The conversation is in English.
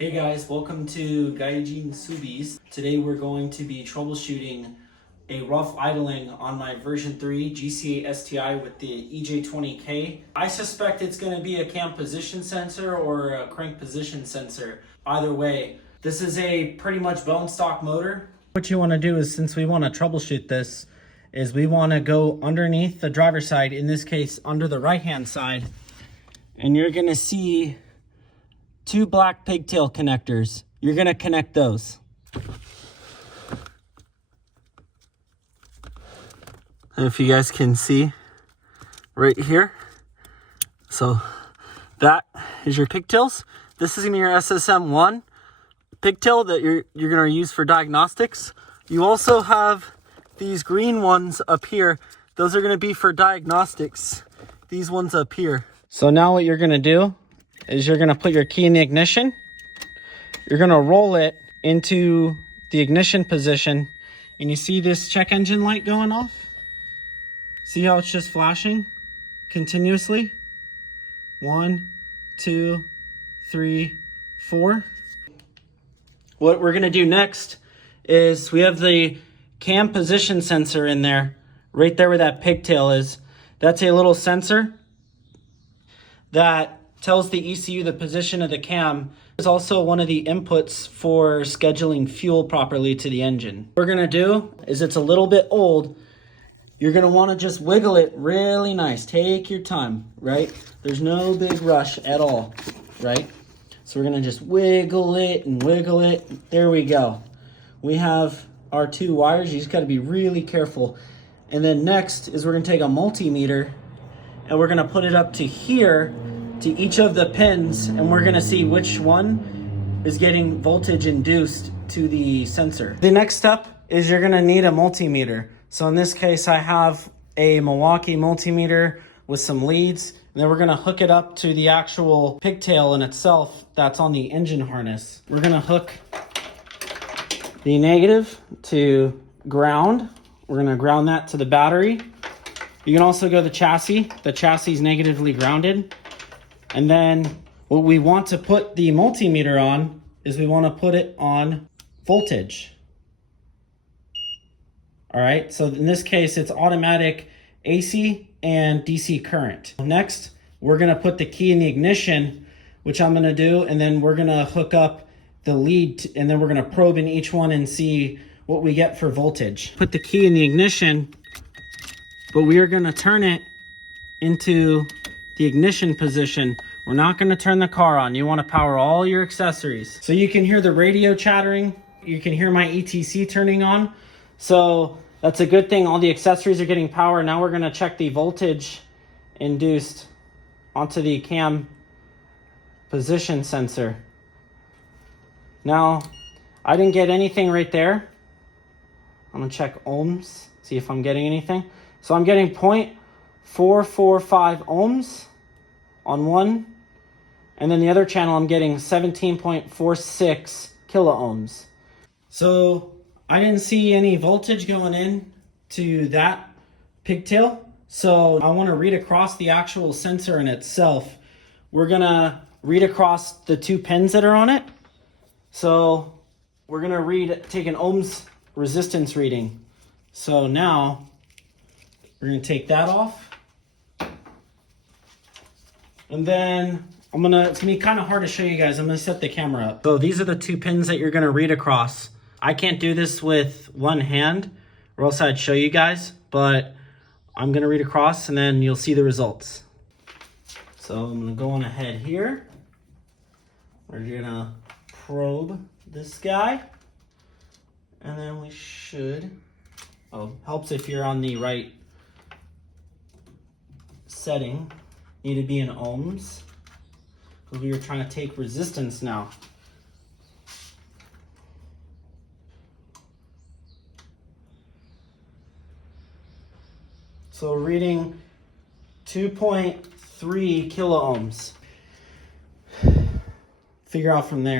Hey guys, welcome to JDM Subaru. Today we're going to be troubleshooting a rough idling on my version 3 GC8 STI with the EJ20K. I suspect it's going to be a cam position sensor or a crank position sensor. Either way, this is a pretty much bone stock motor. What you want to do is, since we want to troubleshoot this, is we want to go underneath the driver's side, in this case under the right hand side, and you're going to see two black pigtail connectors. You're gonna connect those. And if you guys can see right here, so that is your pigtails. This is gonna be your SSM1 pigtail that you're gonna use for diagnostics. You also have these green ones up here. Those are gonna be for diagnostics. These ones up here. So now what you're gonna do is you're gonna put your key in the ignition. You're gonna roll it into the ignition position, and you see this check engine light going off? See how it's just flashing continuously? 1, 2, 3, 4. What we're gonna do next is we have the cam position sensor in there, right there where that pigtail is. That's a little sensor that tells the ECU the position of the cam. It's also one of the inputs for scheduling fuel properly to the engine. What we're gonna do is, it's a little bit old, you're gonna wanna just wiggle it really nice. Take your time, right? There's no big rush at all, right? So we're gonna just wiggle it and wiggle it. There we go. We have our two wires. You just gotta be really careful. And then next is we're gonna take a multimeter and we're gonna put it up to here, to each of the pins, and we're gonna see which one is getting voltage induced to the sensor. The next step is you're gonna need a multimeter. So in this case, I have a Milwaukee multimeter with some leads, and then we're gonna hook it up to the actual pigtail in itself that's on the engine harness. We're gonna hook the negative to ground. We're gonna ground that to the battery. You can also go to the chassis. The chassis is negatively grounded. And then what we want to put the multimeter on is we want to put it on voltage. All right, so in this case, it's automatic AC and DC current. Next, we're gonna put the key in the ignition, which I'm gonna do, and then we're gonna hook up the lead, and then we're gonna probe in each one and see what we get for voltage. Put the key in the ignition, but we are gonna turn it into the ignition position. We're not going to turn the car on. You want to power all your accessories. So you can hear the radio chattering. You can hear my ETC turning on. So that's a good thing. All the accessories are getting power. Now we're going to check the voltage induced onto the cam position sensor. Now, I didn't get anything right there. I'm going to check ohms, see if I'm getting anything. So I'm getting 0.445 ohms on one, and then the other channel I'm getting 17.46 kilo ohms. So I didn't see any voltage going in to that pigtail, so I want to read across the actual sensor in itself. We're gonna read across the two pins that are on it. So we're gonna take an ohms resistance reading. So now we're gonna take that off. And then it's gonna be kind of hard to show you guys. I'm gonna set the camera up. So these are the two pins that you're gonna read across. I can't do this with one hand, or else I'd show you guys, but I'm gonna read across and then you'll see the results. So I'm gonna go on ahead here. We're gonna probe this guy. And then we should, helps if you're on the right setting. Need to be in ohms, because we are trying to take resistance now. So reading 2.3 kilo ohms. Figure out from there.